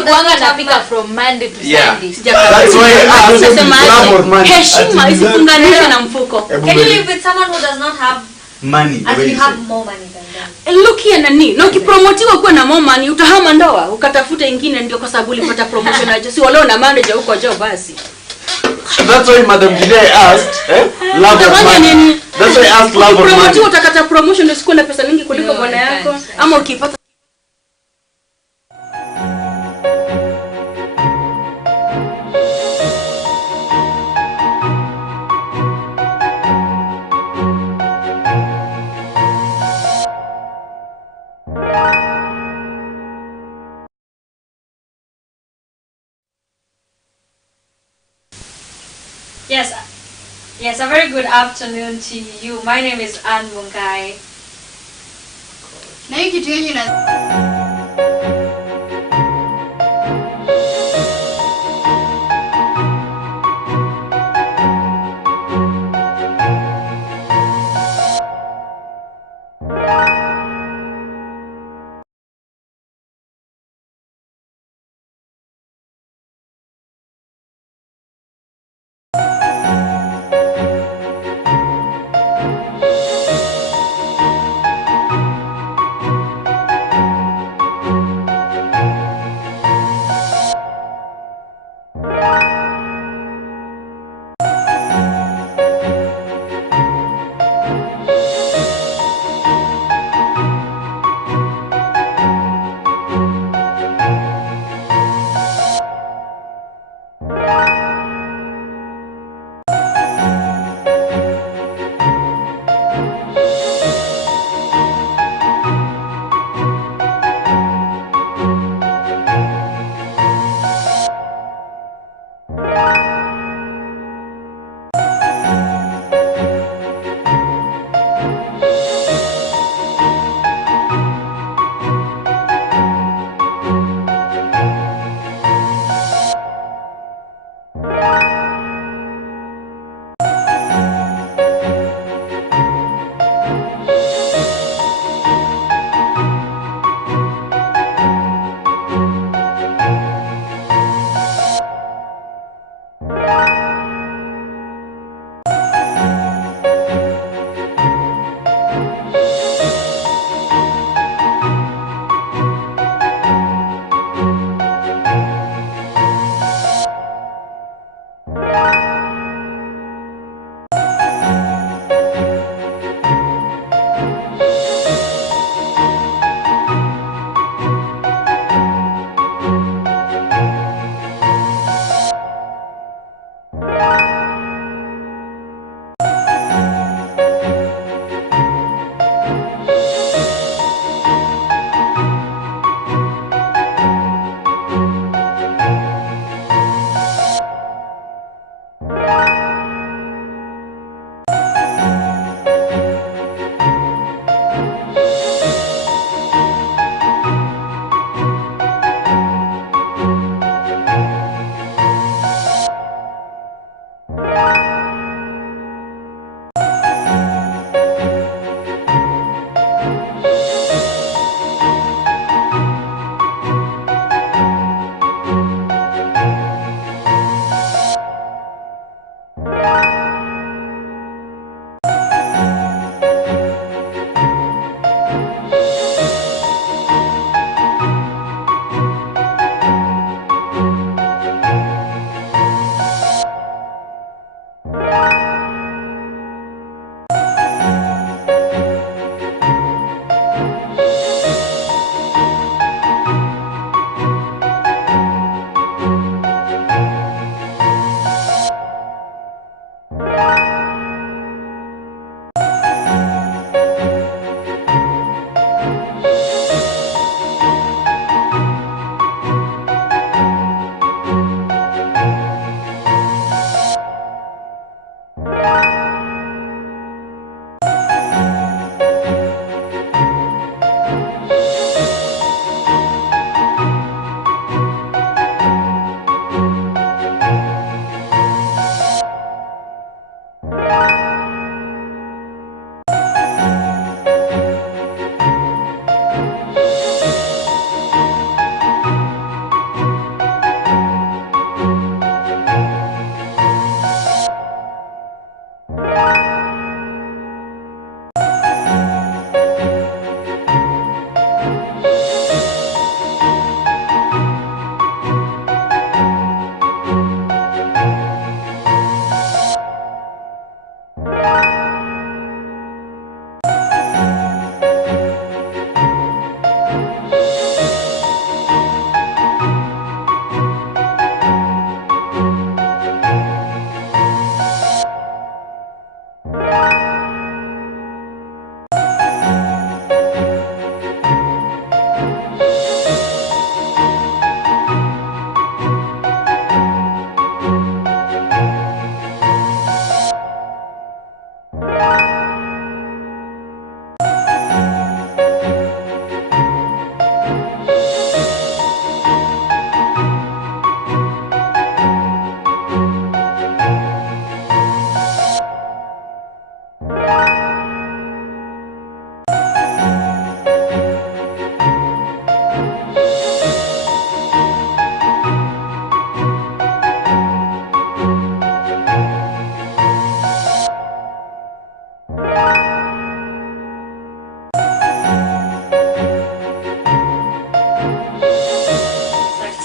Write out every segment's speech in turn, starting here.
kuanga napika from Monday to Sunday. That's why I asked love or money. Heshima isifunganishe na mfuko. Can you live with someone who does not have money? And you have more money than them? Look here nani, na ukipromotiwa kuwa na more money utahama ndoa, ukatafuta ingine ndio kwa sababu ulipata promotion aje. Si wale na manager huko job basi. That's why Madam Jide asked, love or money. That's why I asked love or money. Promotiwa utakata promotion ndio siku na pesa nyingi kuliko bwana yako ama ukipata. Yes, a very good afternoon to you. My name is Anne Mungai. Na hii kitu yenye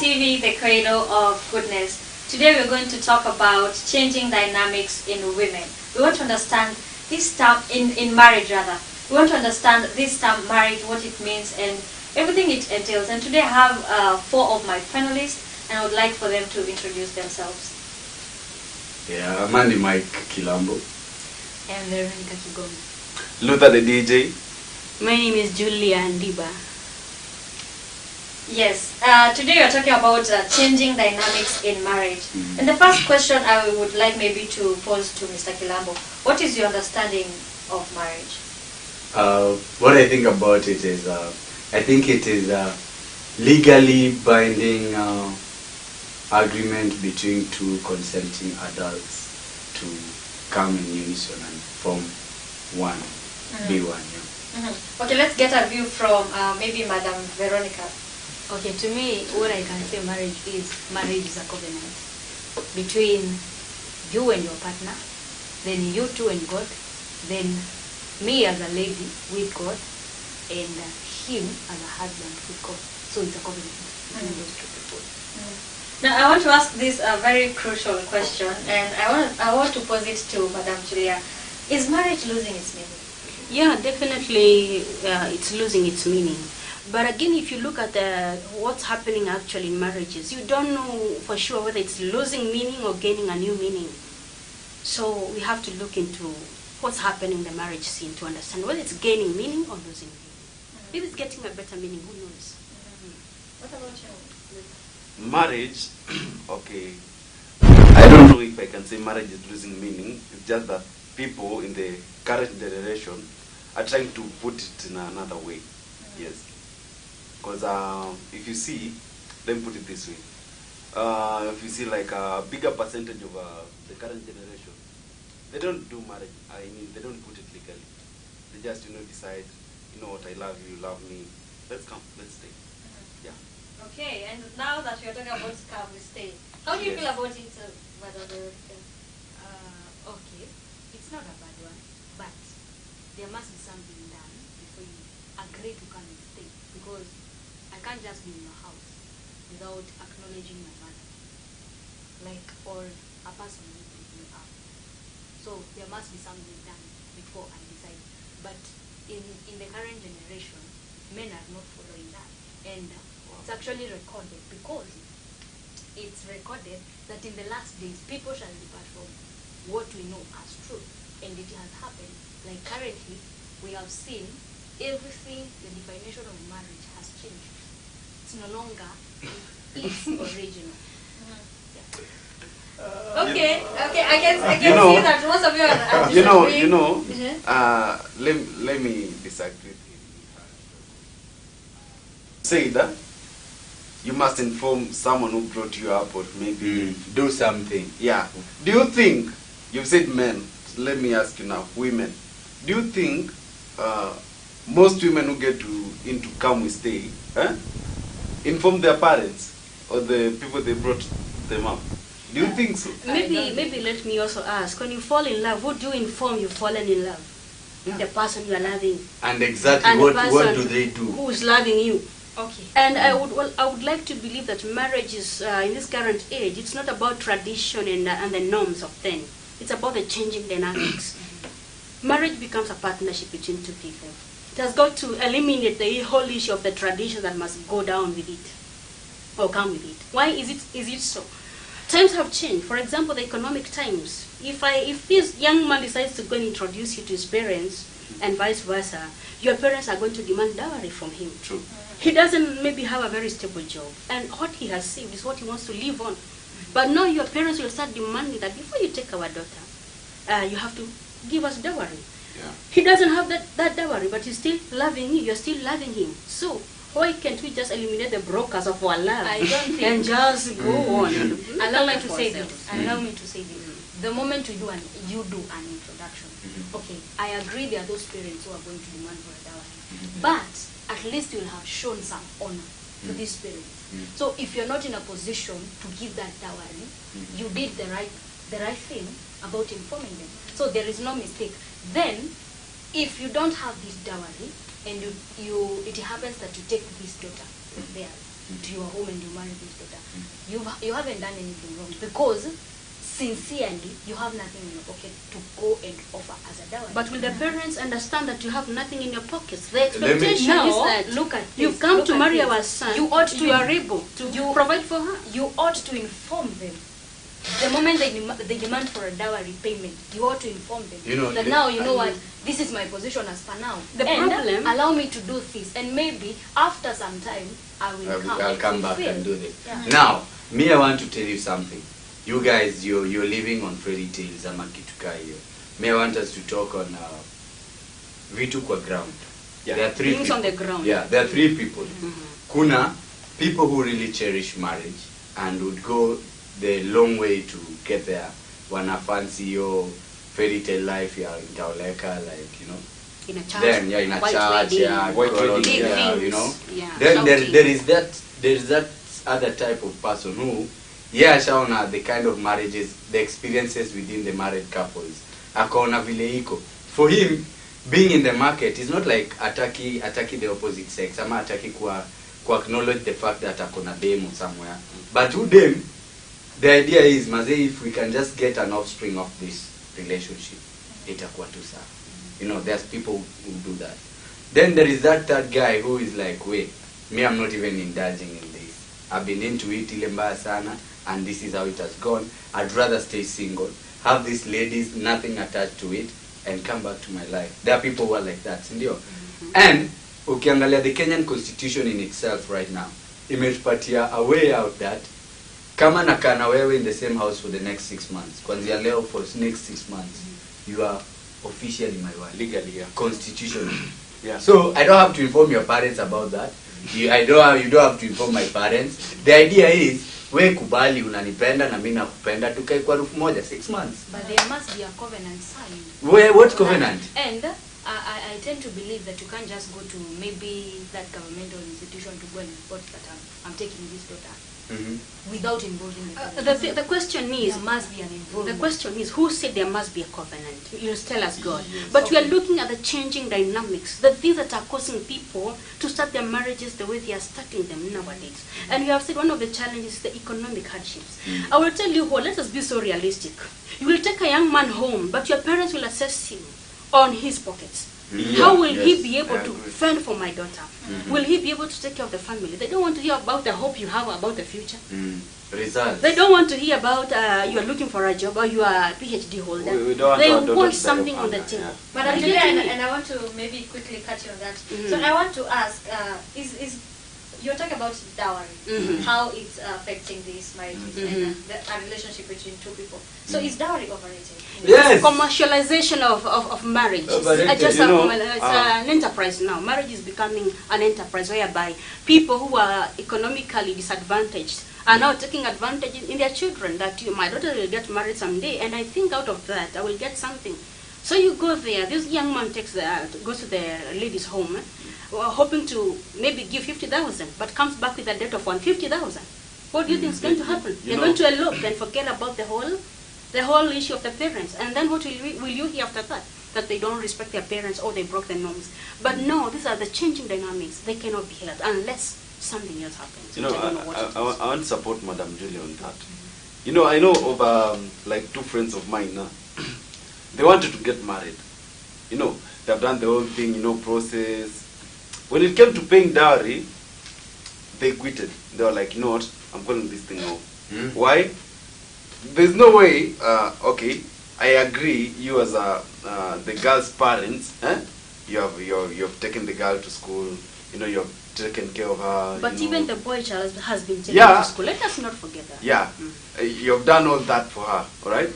TV, the cradle of goodness. Today we're going to talk about changing dynamics in women. We want to understand this term, in marriage rather. We want to understand this term marriage, what it means and everything it entails. And today I have 4 of my panelists and I would like for them to introduce themselves. Yeah, I'm Andy Mike Kilambo. And Veronica Kigomi. Luther the DJ. My name is Julia Ndiba. Yes, today we are talking about changing dynamics in marriage. And the first question I would like maybe to pose to Mr. Kilambo. What is your understanding of marriage? What I think about it is, I think it is a legally binding agreement between 2 consenting adults to come in unison and form one, be one. Yeah. Okay, let's get a view from maybe Madam Veronica. Okay, to me, what I can say marriage is a covenant between you and your partner, then you two and God, then me as a lady with God, and him as a husband with God. So it's a covenant between those 2 people. Now I want to ask this a very crucial question, and I want to pose it to Madam Julia. Is marriage losing its meaning? Yeah, definitely it's losing its meaning. But again, if you look at what's happening actually in marriages, you don't know for sure whether it's losing meaning or gaining a new meaning. So we have to look into what's happening in the marriage scene to understand whether it's gaining meaning or losing meaning. If it's getting a better meaning, who knows? What about you? Marriage, okay. I don't know if I can say marriage is losing meaning. It's just that people in the current generation are trying to put it in another way. Yes. Because if you see, let me put it this way. If you see like a bigger percentage of the current generation, they don't do marriage. I mean, they don't put it legally. They just, decide, you know what, I love you, you love me. Let's come, let's stay. Yeah. Okay, and now that you're talking about come, we stay. How do you feel about it, Madam Veronica? Okay, it's not a bad one, but there must be something done before you agree to come and stay. Because I can't just be in your house without acknowledging my mother, or a person who brings me up. So there must be something done before I decide. But in the current generation, men are not following that, and it's actually recorded because it's recorded that in the last days people shall depart from what we know as truth, and it has happened. Like currently, we have seen everything. The definition of marriage has changed. It's no longer its original. Okay, I can see that most of you are disagreeing. Let me disagree with you. Say that you must inform someone who brought you up, or maybe do something. Yeah. Do you think, you've said men, let me ask you now, women, do you think most women who get into come we stay, inform their parents or the people they brought them up? Do you think so? Maybe let me also ask, when you fall in love, who do you inform you've fallen in love? Yeah. The person you are loving. And exactly And what the do they do? Who is loving you? Okay. And I would like to believe that marriage is in this current age. It's not about tradition and the norms of then. It's about the changing dynamics. Marriage becomes a partnership between 2 people. It has got to eliminate the whole issue of the tradition that must go down with it or come with it. Why is it so? Times have changed. For example, the economic times. If this young man decides to go and introduce you to his parents and vice versa, your parents are going to demand dowry from him. True. He doesn't maybe have a very stable job, and what he has saved is what he wants to live on. But now your parents will start demanding that before you take our daughter, you have to give us dowry. Yeah. He doesn't have that dowry, but he's still loving you. You're still loving him. So why can't we just eliminate the brokers of our love? I don't think. And just go on. Allow me to say this. Allow me to say this. The moment you do an introduction, okay, I agree there are those parents who are going to demand for a dowry, but at least you'll have shown some honor to these parents. So if you're not in a position to give that dowry, you did the right thing about informing them. So there is no mistake. Then, if you don't have this dowry and it happens that you take this daughter of theirs, to your home and you marry this daughter, you haven't done anything wrong, because sincerely you have nothing in your pocket to go and offer as a dowry. But will the parents understand that you have nothing in your pockets? The Let me- expectation No, is that look at you've this, come look to at marry this. our son. You ought to- you are able to you- provide for her. You ought to inform them. The moment they demand for a dowry payment, you ought to inform them You know, that now you know what, this is my position as per now. The and problem- allow me to do this, and maybe after some time I will I'll come back fulfill. and do this. Yeah. Now, me, I want to tell you something. You guys, you're living on fairy tales ama kitu kaa hiyo. Me, I want us to talk on vitu kwa ground. Yeah. There are three Things people. on the ground. Yeah, there are three people. Kuna people who really cherish marriage and would go the long way to get there. Wana fancy your fairy tale life ya intaoleka, like, you know. In a church. Then in a white church, wedding, White wedding, big yeah, things, you know. Yeah, Then shouting. there is that other type of person who, yeah, shaona the kind of marriages, the experiences within the married couples. Akaona vile iko. For him, being in the market is not like ataki the opposite sex. Ama ataki ku acknowledge the fact that akona demo somewhere. But who them, the idea is, maze, if we can just get an offspring of this relationship, itakuwa tu sawa. You know, there's people who do that. Then there is that third guy who is like, wait, me, I'm not even indulging in this. I've been into it ile mbaya sana, and this is how it has gone. I'd rather stay single, have these ladies, nothing attached to it, and come back to my life. There are people who are like that, sindio? And ukiangalia the Kenyan constitution in itself right now, imetupatia a way out that kama nakaa na wewe in the same house for the next 6 months, kwanzia leo for the next 6 months, you are officially my wife. Legally, yeah. Constitutionally. Yeah. So I don't have to inform your parents about that. You don't have to inform my parents. The idea is, we kubali unanipenda na mimi nakupenda, tukae kwa roof moja 6 months. But there must be a covenant signed. What covenant? And I tend to believe that you can't just go to maybe that governmental institution to go and report that I'm taking this daughter without involving the government. The question is, There must be an the involvement. question is, who said there must be a covenant? You'll tell us God. But we are looking at the changing dynamics, the things that are causing people to start their marriages the way they are starting them nowadays. And you have said one of the challenges is the economic hardships. I will tell you what, let us be so realistic. You will take a young man home, but your parents will assess him on his pockets. How will he be able to fend for my daughter? Will he be able to take care of the family? They don't want to hear about the hope you have about the future. Results. They don't want to hear about you are looking for a job or you are a PhD holder. We don't want They our daughter want to die of something on the hunger, table. yeah. But Are you Julia, getting and, me? and I want to maybe quickly cut you on that. Mhm. So I want to ask, is you're talking about dowry, Mhm. how it's affecting these marriages and a relationship between two people. So is dowry overrated? Yes. Commercialization of marriage. Overrated, It's just you know, it's an enterprise now. Marriage is becoming an enterprise whereby people who are economically disadvantaged are now taking advantage in their children. That my daughter will get married someday, and I think out of that I will get something. So you go there. This young man goes to the lady's home, hoping to maybe give 50,000, but comes back with a debt of 150,000. What do you think is going to happen? You They're know- going to elope and forget about the whole issue of the parents. And then what will you hear after that? That they don't respect their parents or they broke the norms. But no, these are the changing dynamics. They cannot be held unless something else happens. You know, which I don't know what it is. I want to support Madam Julia on that. You know, I know of like 2 friends of mine now. They wanted to get married. You know, they've done the whole thing, you know, process. When it came to paying dowry, they quitted. They were like, you know what, I'm calling this thing off. Why? There's no way, okay, I agree, you as the girl's parents, you have taken the girl to school, you know, you have taken care of her. But you know. even the boy child has been taken Yeah. to school. Let us not forget that. Yeah, you have done all that for her, alright?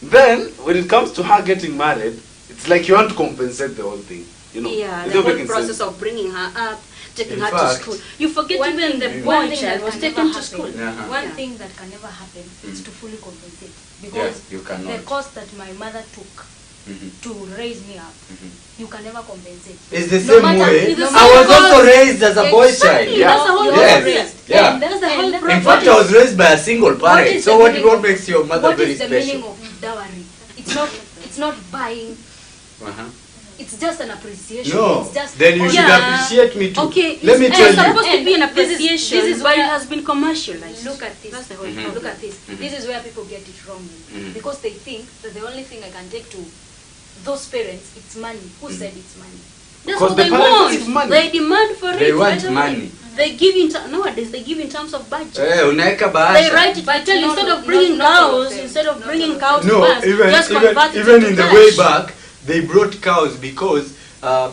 Then, when it comes to her getting married, it's like you want to compensate the whole thing, you know? Yeah, It's the not whole making process sense. of bringing her up, taking In her fact, to school. You forget One even thing- the one boy thing child that was can taken never to school. happen. Uh-huh. One Yeah. thing that can never happen is to fully compensate. Yes, Because you cannot. the cost that my mother took Mhm. to raise me up, you can never compensate. It's the No same matter- way. no I matter was also how- raised as a boy Exactly, child. Yeah. That's the whole You're Yes. process. Yeah. And that's the whole And- process. In fact, I was raised by a single What parent. is So the what meaning of- makes your mother What very is the special? meaning of dowry? It's not buying Uh-huh. it's just an appreciation. No, It's just then you should Yeah. appreciate me too. Okay, Let me it's tell you. supposed to be an And this is- appreciation, this is but it where- has been commercialized. Look at this. That's the whole Mhm. problem. Look at this. This is where people get it wrong. Mhm. Because they think that the only thing I can take to those parents, it's money. Who said it's money? That's Because what the they parents want. give money. They demand for They it. want right away. money. They give in nowadays. They give in terms of budget. Unaweka They bahasha. write it. But Tell you, not instead all- of bringing not all of cows, them. instead of Not bringing all of cows No, to us, even just convert it even into in the cash. way back, they brought cows because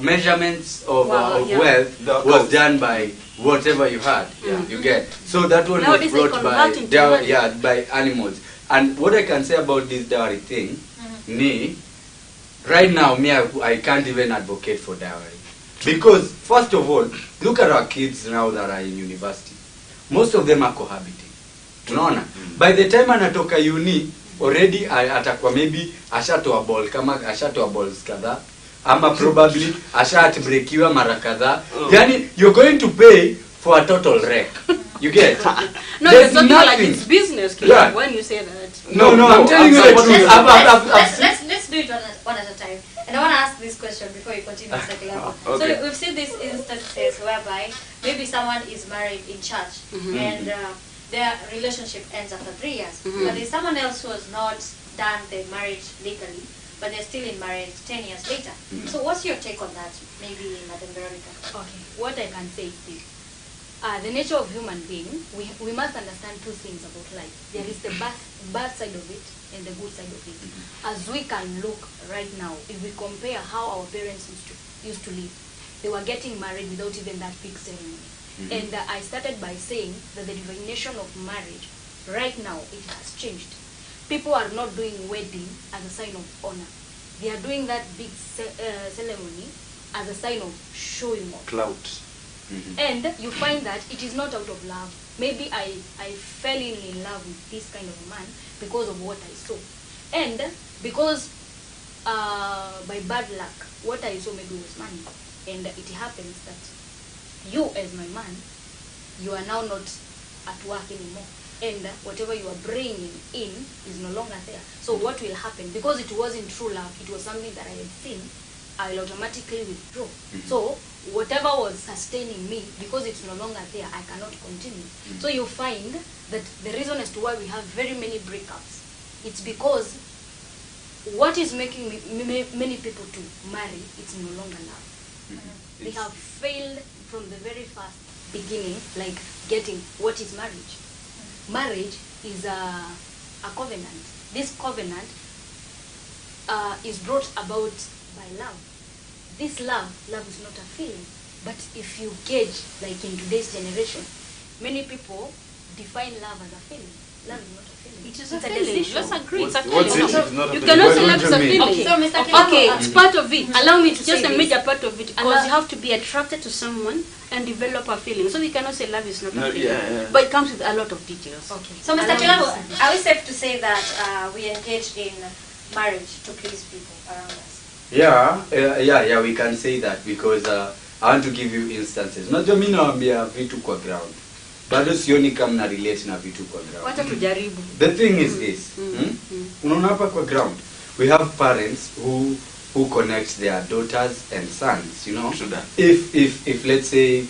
measurements of, Wow, of yeah. wealth The was cows. done by whatever you had. You get. So that one Nowadays they was brought by convert into money. by animals. And what I can say about this dowry thing, me, right now, I can't even advocate for dowry. Because, first of all, look at our kids now that are in university. Most of them are cohabiting. Unaona? By the time anatoka uni, already atakuwa maybe ashatoa ball, kama ashatoa balls kadhaa, ama probably ashatbreakiwa mara kadhaa. Yani, you're going to pay for a total wreck. You get? No, There's it's not like nothing. it's business, kid, Yeah. when you say that. No, I'm telling you the supporting truth. you. Let's do it one at a time. And I want to ask this question before you continue, Mr. Kilabo. Okay. So we've seen these instances whereby maybe someone is married in church and their relationship ends after 3 years. But there's someone else who has not done the marriage legally, but they're still in marriage 10 years later. So what's your take on that, maybe, Madam Veronica? Okay, what I can say is this. The nature of human being, we must understand two things about life. There is the bad side of it and the good side of it. As we can look right now, if we compare how our parents used to live, they were getting married without even that big ceremony. And I started by saying that the definition of marriage right now, it has changed. People are not doing wedding as a sign of honor. They are doing that big ceremony as a sign of showing off. Clout. And you find that it is not out of love. Maybe I fell in love with this kind of a man because of what I saw. And because by bad luck, what I saw maybe was money. And it happens that you as my man, you are now not at work anymore. And whatever you are bringing in is no longer there. So what will happen? Because it wasn't true love, it was something that I had seen, I will automatically withdraw. So whatever was sustaining me, because it's no longer there, I cannot continue. So you find that the reason as to why we have very many breakups, it's because what is making many people to marry, it's no longer love. They have failed from the very first beginning, like getting what is marriage. Marriage is a covenant. This covenant is brought about by love. This love is not a feeling. But if you gauge, like in today's generation, many people define love as a feeling. Love is not a feeling. It is a It's feeling. decision. Let's agree. It's a What's feeling. it if not a You feeling? cannot What say love do is a you mean? feeling. So, Mr. Kilabo, Okay, it's part of it. Allow me to say just a this. major part of it because Allow- you have to be attracted to someone and develop a feeling. So we cannot say love is not No, a feeling. yeah. But it comes with a lot of details. Okay. So, Mr. Allow me Kilabo, to say this. are we safe to say that we engage in marriage to please people around us? Yeah, we can say that because I want to give you instances. Unajua mimi naambia vitu kwa ground. Bado sioni kama na relate na vitu kwa ground. Wacha tujaribu. The thing is this. Unaona hapa kwa ground, we have parents who connect their daughters and sons, you know. True that. If let's say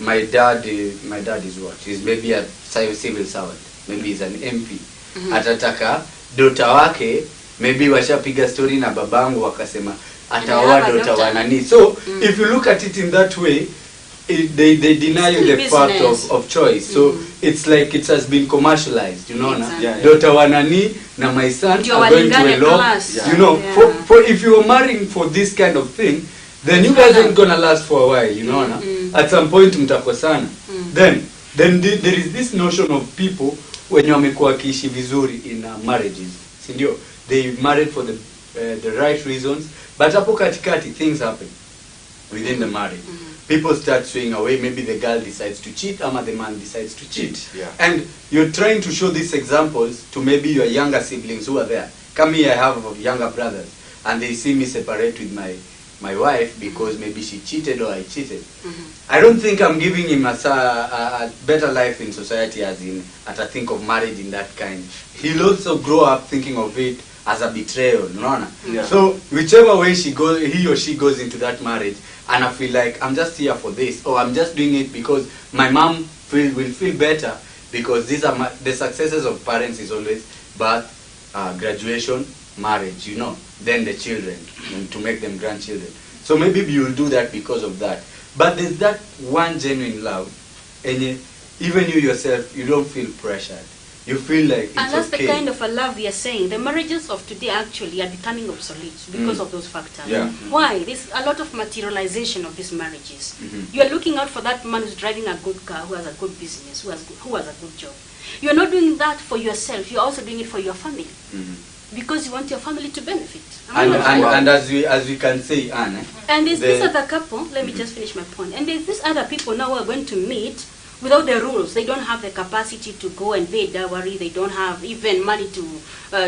my dad is what? He's maybe a civil servant. Maybe he's an MP. Atataka daughter wake maybe washapiga story na babangu wakasema ataoa daughter wa nani. So if you look at it in that way, they deny you Still the part business. of choice. So it's like it has been commercialized, you know. Exactly. Yeah, yeah. Daughter wa nani na my son Ndio are going to walingane a law. class. Yeah. You know, Yeah. for if you are marrying for this kind of thing, then you guys aren't gonna last for a while, you know. At some point mtakosana. Then there is this notion of people wenye wamekuwa wakiishi vizuri in marriages, si ndio? They married for the right reasons, but hapo katikati things happen within the marriage. People start swaying away. Maybe the girl decides to cheat, or the man decides to cheat. Yeah. And you're trying to show these examples to maybe your younger siblings who are there. Come here, I have younger brothers, and they see me separate with my wife because maybe she cheated or I cheated. I don't think I'm giving him a better life in society as in, as I think of marriage in that kind. He'll also grow up thinking of it as a betrayal, unaona? Yeah. So whichever way he or she goes into that marriage, and I feel like I'm just here for this, or I'm just doing it because my mom will feel better, because these are the successes of parents is always birth, graduation, marriage, you know, then the children, and to make them grandchildren. So maybe you will do that because of that. But there's that one genuine love, and even you yourself, you don't feel pressured. You feel like it's And that's okay. the kind of a love we are saying. The marriages of today actually are becoming obsolete because of those factors. Yeah. Why? There's a lot of materialization of these marriages. Mhm. You are looking out for that man who's driving a good car, who has a good business, who has a good job. You are not doing that for yourself. You are also doing it for your family. Mhm. Because you want your family to benefit. Am I not right? And as we can say, Anne, And there's the- this other couple, let me just finish my point. And there's these other people now who are going to meet without the rules. They don't have the capacity to go and pay dowry. They don't have even money to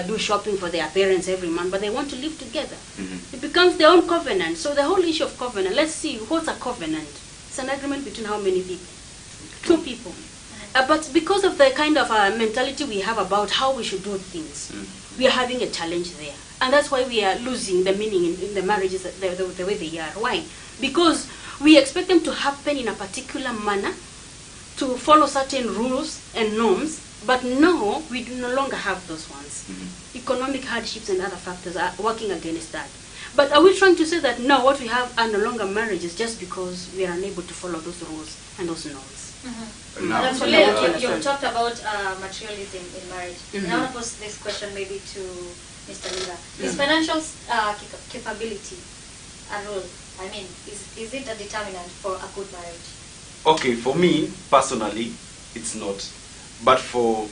do shopping for their parents every month, but they want to live together. Mhm. It becomes their own covenant. So the whole issue of covenant, let's see, what's a covenant? It's an agreement between how many people? Two people. But because of the kind of mentality we have about how we should do things, we are having a challenge there. And that's why we are losing the meaning in the marriages the way they are. Why? Because we expect them to happen in a particular manner, to follow certain rules and norms, but no, we do no longer have those ones. Economic hardships and other factors are working against that. But are we trying to say that no, what we have are no longer marriages just because we are unable to follow those rules and those norms? now, And That's actually, what I want to you understand. talked about materialism in marriage. And I want to pose this question maybe to Mr. Lila. Is financial capability a role? I mean, is it a determinant for a good marriage? Okay, for me personally, it's not. But for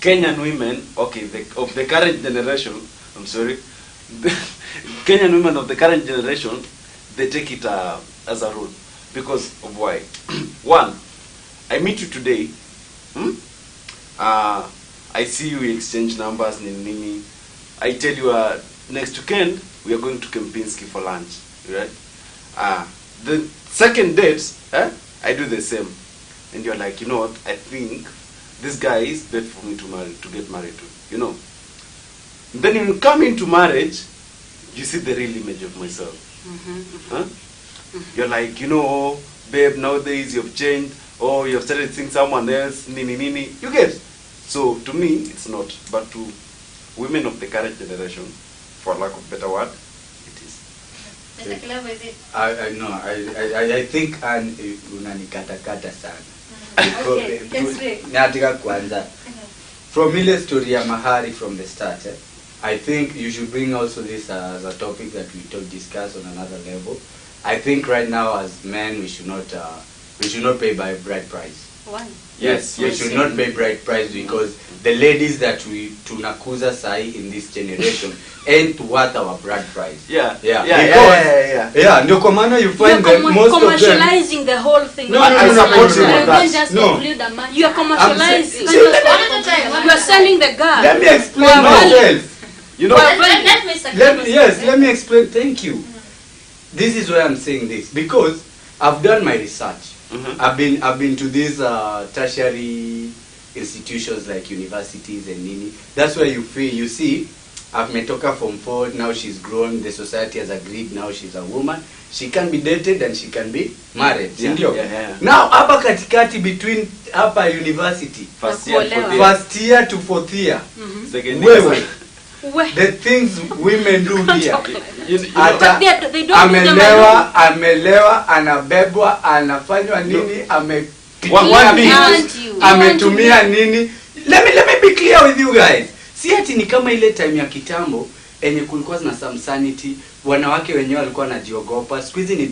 Kenyan women, okay, of the current generation, I'm sorry, the Kenyan women of the current generation, they take it as a rule. Because of why? One, I meet you today, I see you, we exchange numbers, nini. I tell you next weekend, we are going to Kempinski for lunch, right? The second date, I do the same. And you're like, you know what, I think this guy is best for me to get married to, you know. Then when you come into marriage, you see the real image of myself. Huh? You're like, you know, babe, nowadays you've changed, or you've started seeing someone else, nini nini. You get? So to me, it's not. But to women of the current generation, for lack of better word, it is. Mr. Kilavo, is it? I think unanikata sana. Okay, explain. Nataka kwanza. From ile story ya mahari from the start, I think you should bring also this as a topic that we discuss on another level. I think right now as men we should not pay by bride price. Why? Yes, we should not pay bride price because the ladies that we tunakuza sahi in this generation ain't worth our bride price. Yeah. Yeah. Yeah. Yeah, ndio kwa maana you find that most of them. Commercializing the whole thing. No, I support you on You that. don't just No. include a man. You are commercializing. See, One at a time. You are selling the girl. Let me explain Well, myself. You know, Let Mr. Kilavo Let me explain. Thank you. This is why I'm saying this because I've done my research. I've been to these tertiary institutions like universities and nini. That's where you see I've metoka from 4, now she's grown, the society has agreed, now she's a woman. She can be dated and she can be married. Yeah, Ndio? yeah. Now hapa katikati between hapa university, first year, Kuolewa. fourth year, first year to 4th year, second wewe, year. Where? the things women do here. You know, Ata But they don't do them amelewa, anabebwa, anafanywa nini, amepitia One vitu, want you. ametumia nini. Let me be clear with you guys. Si ati ni kama ile time ya kitambo enye kulikuwa na some sanity, wanawake wenyewe walikuwa wanajiogopa. Siku hizi ni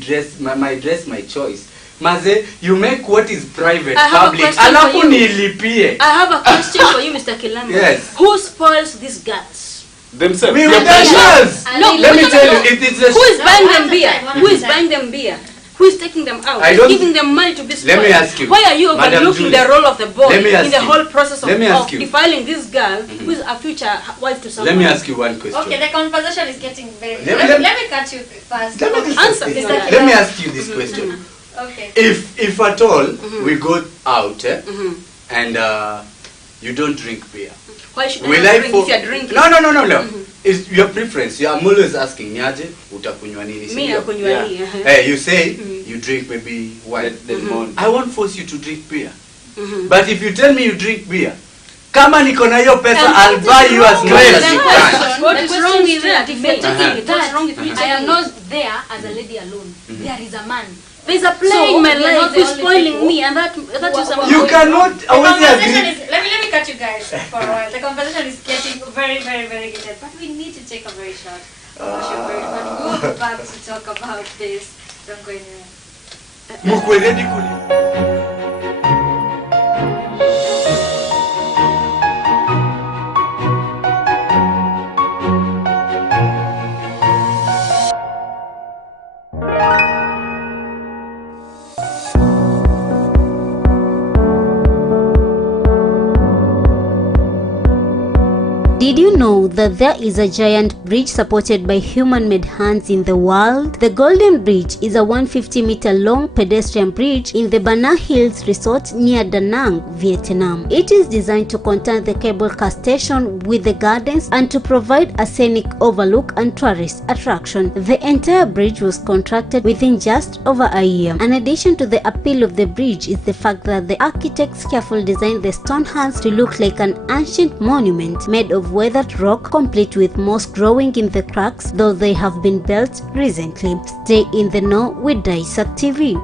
my dress my choice. Maze, you make what is private I have a public. question for Alafu you. nilipie. I have a question for you, Mr. Kilamo. Yes. Who spoils these girls? themselves. We Yeah. themselves. No, Let me no, tell no. you, it is a Who is buying one them at a beer? time, one Who at a is time. buying them beer? Who is taking them out? I Who's don't- giving them money to be spoiled? Let me ask you. Why are you Madam overlooking Julie, the role of the boy let me ask in the you. whole process Let me of ask you. defiling this girl who is a future wife to someone? Let me ask you one question. Okay, the conversation is getting very. Let- Let me cut you first. Let me Okay. just Answer say- this. let me ask you this question. Okay. If at all we go out and you don't drink beer. Why should Will I I drink for... if you're drinking? No. It's your preference. I'm always asking, Nyaje, utakunywa nini? Me, Sindio? nakunywa Yeah. hii. Hey, you say you drink maybe wine. I won't force you to drink beer. But if you tell me you drink beer, kama niko na hiyo pesa, I'll buy you as much as you can. What is wrong with that? If you're taking Uh-huh. it, what's wrong with me? I am not there as a lady alone. There is a man. There's a play So, in my we are not life the who's only spoiling people. me, and that is a You cannot The always conversation agree. is, let me cut you guys for a while. The conversation is getting very, very, very heated, but we need to take a very short commercial break. But we'll go back to talk about this. Don't go anywhere. Mukwe ready kuli. Did you know that there is a giant bridge supported by human-made hands in the world? The Golden Bridge is a 150-meter long pedestrian bridge in the Bana Hills Resort near Da Nang, Vietnam. It is designed to contain the cable car station with the gardens and to provide a scenic overlook and tourist attraction. The entire bridge was constructed within just over a year. In addition to the appeal of the bridge is the fact that the architects carefully designed the stone hands to look like an ancient monument made of weathered rock, complete with moss growing in the cracks, though they have been built recently. Stay in the know with Dysat TV.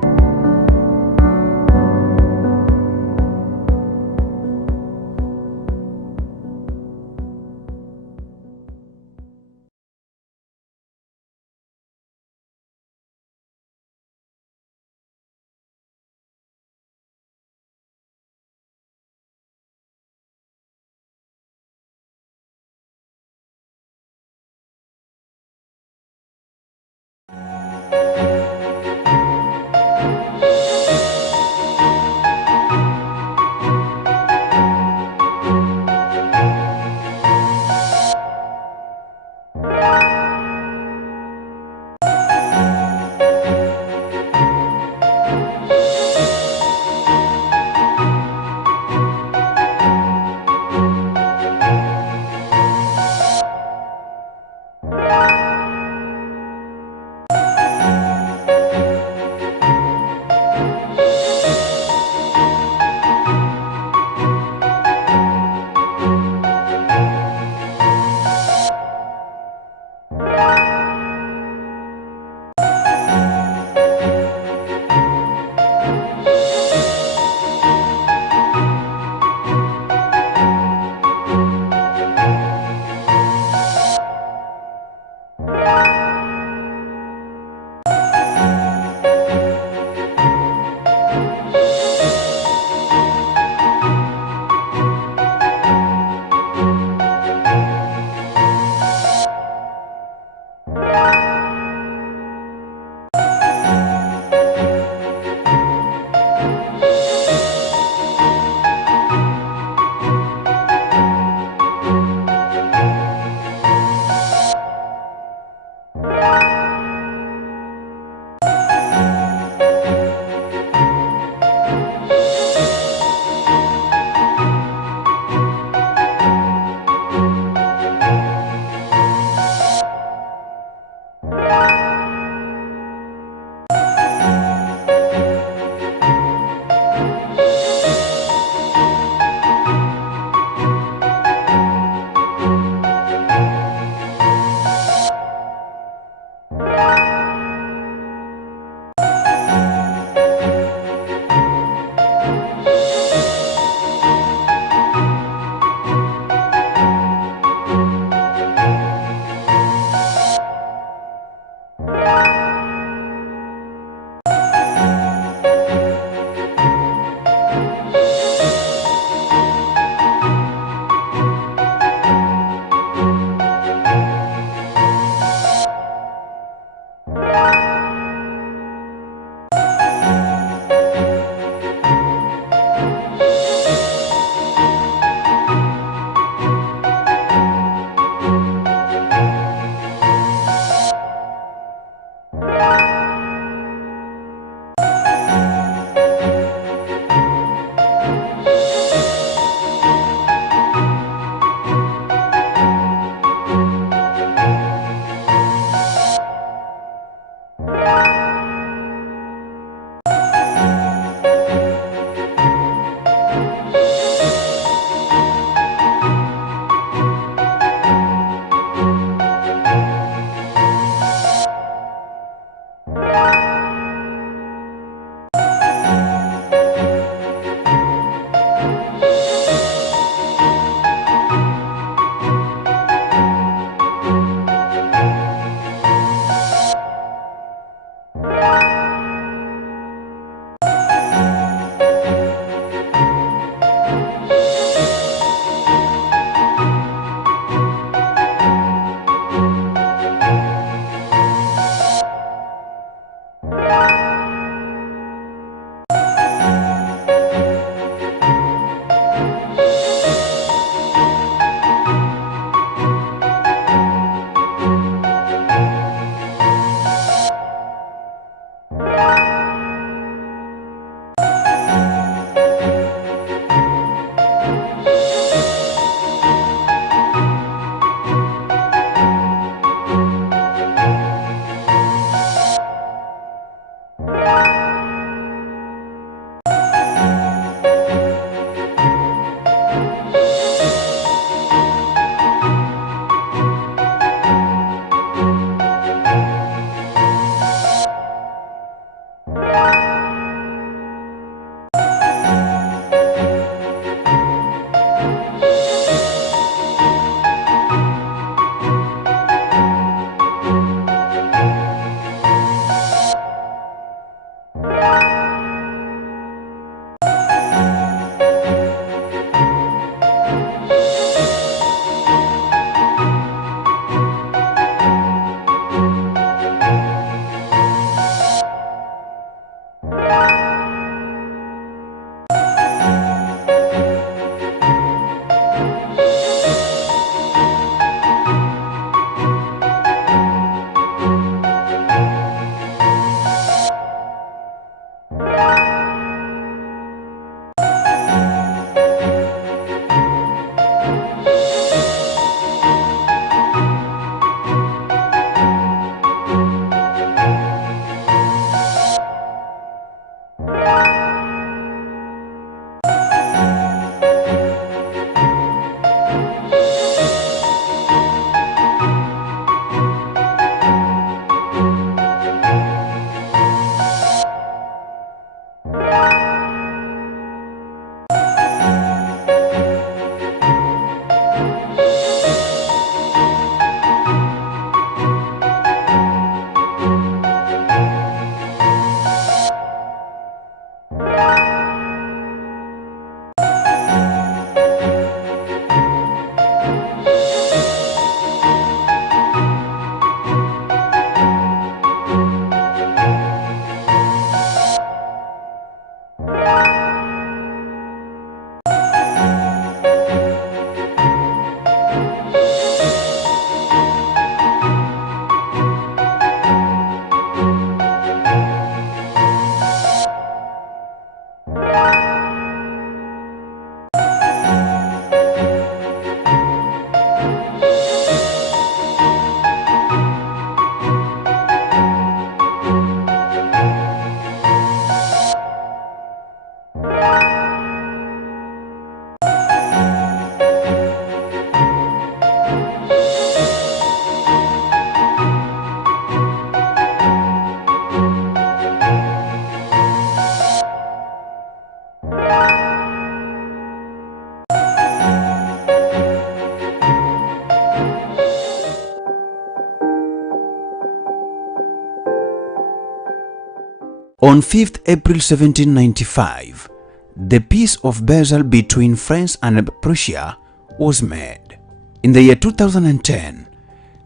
On 5th April 1795, the Peace of Basel between France and Prussia was made. In the year 2010,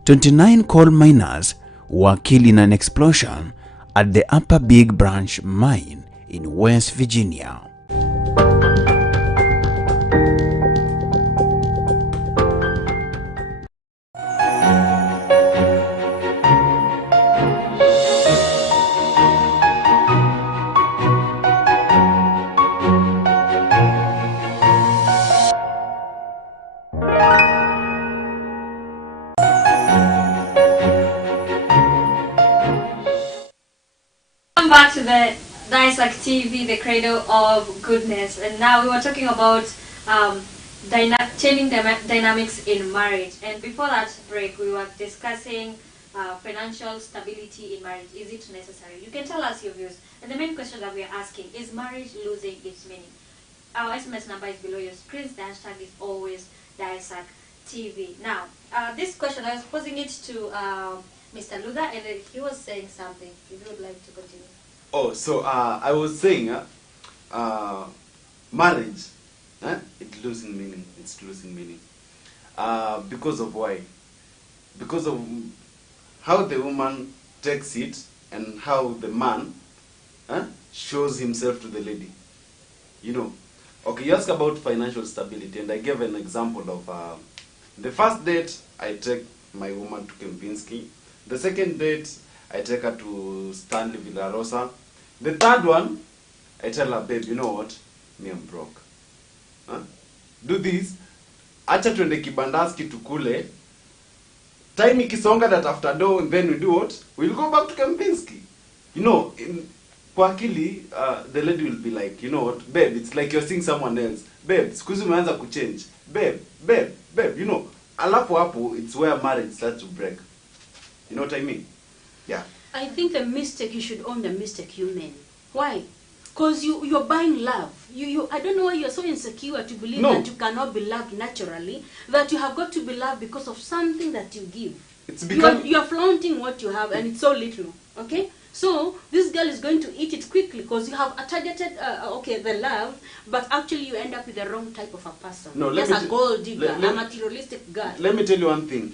29 coal miners were killed in an explosion at the Upper Big Branch mine in West Virginia. Welcome back to the Daisak TV, the cradle of goodness. And now we were talking about changing dynamics in marriage. And before that break, we were discussing financial stability in marriage. Is it necessary? You can tell us your views. And the main question that we are asking, is marriage losing its meaning? Our SMS number is below your screens. The hashtag is always Daisak TV. Now, this question, I was posing it to Mr. Luther, and he was saying something. If you would like to continue. Oh, so I was saying, marriage, it's losing meaning. It's losing meaning. Because of why? Because of how the woman takes it and how the man shows himself to the lady. You know, okay, you ask about financial stability, and I gave an example of the first date, I take my woman to Kempinski. The second date, I take her to Stanley Villarosa. The third one, I tell her, babe, you know what? Me, I'm broke. Do this. Acha tuende kibandaski tukule. Time ikisonga that after do, and then we do what? We'll go back to Kempinski. You know, kwa akili, the lady will be like, you know what? Babe, it's like you're seeing someone else. Babe, sikuzi umeanza kuchange. Babe, you know. Alafu hapo, it's where marriage starts to break. You know what I mean? Yeah. I think the mistake, you should own the mistake you made. Why? Because you're buying love. I don't know why you're so insecure to believe that you cannot be loved naturally, that you have got to be loved because of something that you give. It's because you're flaunting what you have, and it's so little. Okay? So this girl is going to eat it quickly because you have targeted, the love, but actually you end up with the wrong type of a person. No, just a gold digger, a materialistic girl. Let me tell you one thing.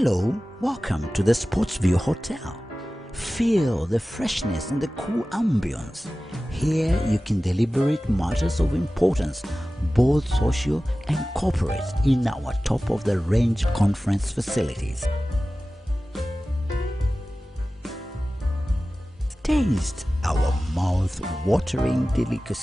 Hello, welcome to the Sportsview Hotel. Feel the freshness and the cool ambience. Here you can deliberate matters of importance, both social and corporate, in our top-of-the-range conference facilities. Taste our mouth-watering delicacy.